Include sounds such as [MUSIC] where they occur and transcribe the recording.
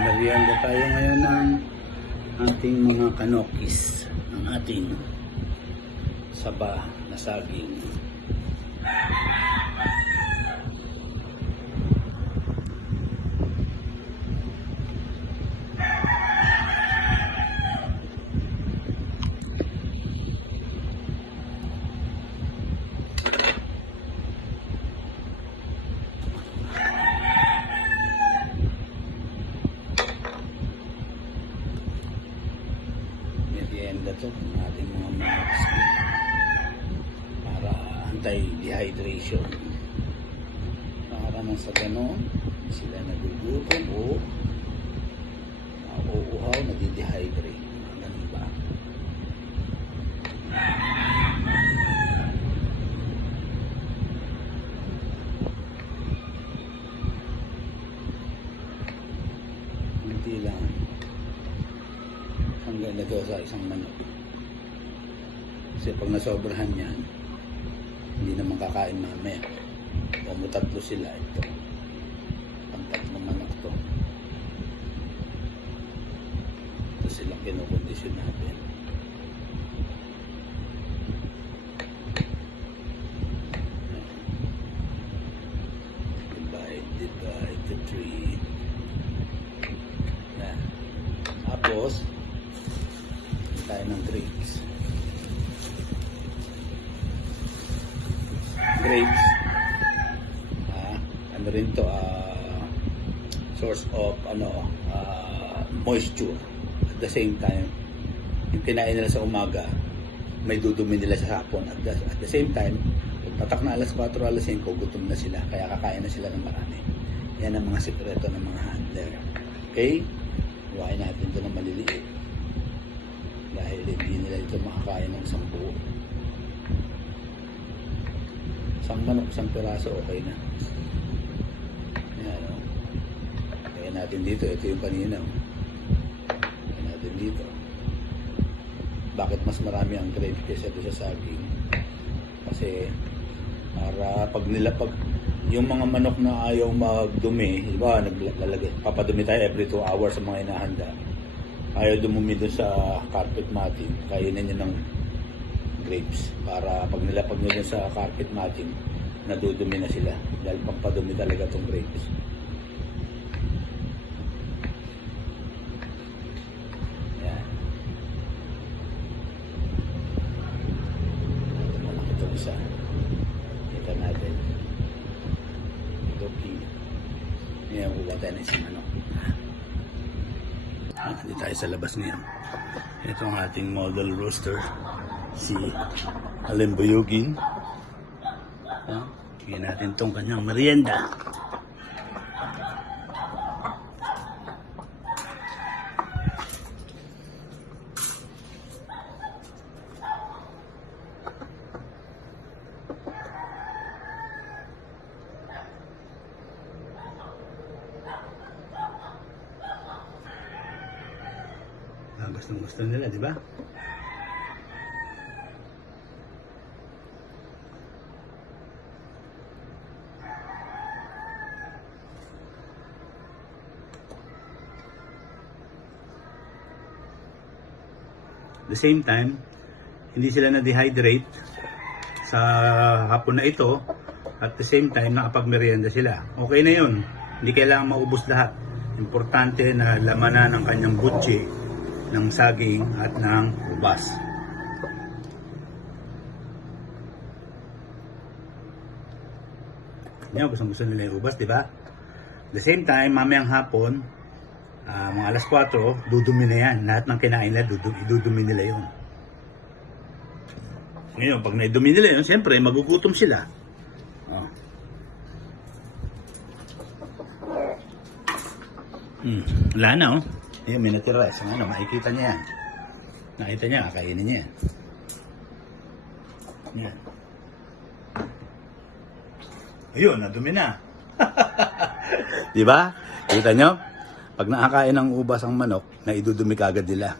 Merienda tayo ngayon ng ating mga kanokis. Ang ating saba na saging. Merienda to ng ating mga manokis. Para anti-dehydration. Para nang sa ganon, sila nagugutom o nauuhaw, nadidehydrate. Mga ganun ba? Hindi lang. Daw sa isang manok. Kasi pag nasobrahan yan, hindi naman kakain mamaya. Tatlo sila ito. Ang tatlong manok to. Ito silang kinukondisyon natin. Divide, divide the tree. Tapos, tayo ng grapes. Grapes. Ah, ano rin to, ah, source of, ano, ah, moisture. At the same time, yung kinain nila sa umaga, may dudumi nila sa hapon. At the, at the same time, patak na alas 4, alas 5, gutom na sila. Kaya kakain na sila ng marami. Yan ang mga sikreto ng mga handler. Okay? Huwain natin ito ng maliliit. Dahil hindi nila ito makakain ng isang buo. Isang manok, isang piraso, okay na. Yan, o. Kaya natin dito, ito yung kanina. o. Kaya natin dito. Bakit mas marami ang grade kaysa doon sa saging? Kasi, para pag nila, pag yung mga manok na ayaw magdumi, di ba, naglalagay, papadumi tayo every 2 hours sa mga inahanda. Ayaw dumumi doon sa carpet matting, kainin niya ng grapes. Para pag nilapag dun sa carpet matting, nadudumi na sila. Dahil pampadumi talaga itong grapes. Yan. Ito malaki itong isa. Kita natin. Doki. Ngayon, kuha tayo ng isang manok. Hindi tayo sa labas ngayon. Ito ang ating model rooster. Si Alimbuyugin. Ah, Bigyan natin itong kanyang merienda. Gustong gusto nila, di ba? the same time, hindi sila na-dehydrate sa hapon na ito. At the same time, nakapagmerienda sila. Okay na yun. Hindi kailangan maubos lahat. Importante na lamanan ng kanyang butchi ng saging at ng ubas. Yan, gusto gusto nila yung ubas, di ba? The same time, mamayang hapon, ah, mga alas 4, dudumi na yan. Lahat ng kinain nila, dudumi, idudumi nila yun. Ngayon, pag naidumi nila yun, siyempre, magugutom sila. Oh. Hmm, wala oh. Ayun, may natira. So, ano, makikita niya yan. Nakita niya, kakainin niya. Yan. Ayun, nadumi na. [LAUGHS] Di ba? Kita nyo? Pag nakakain ng ubas ang manok, naidudumi kagad nila.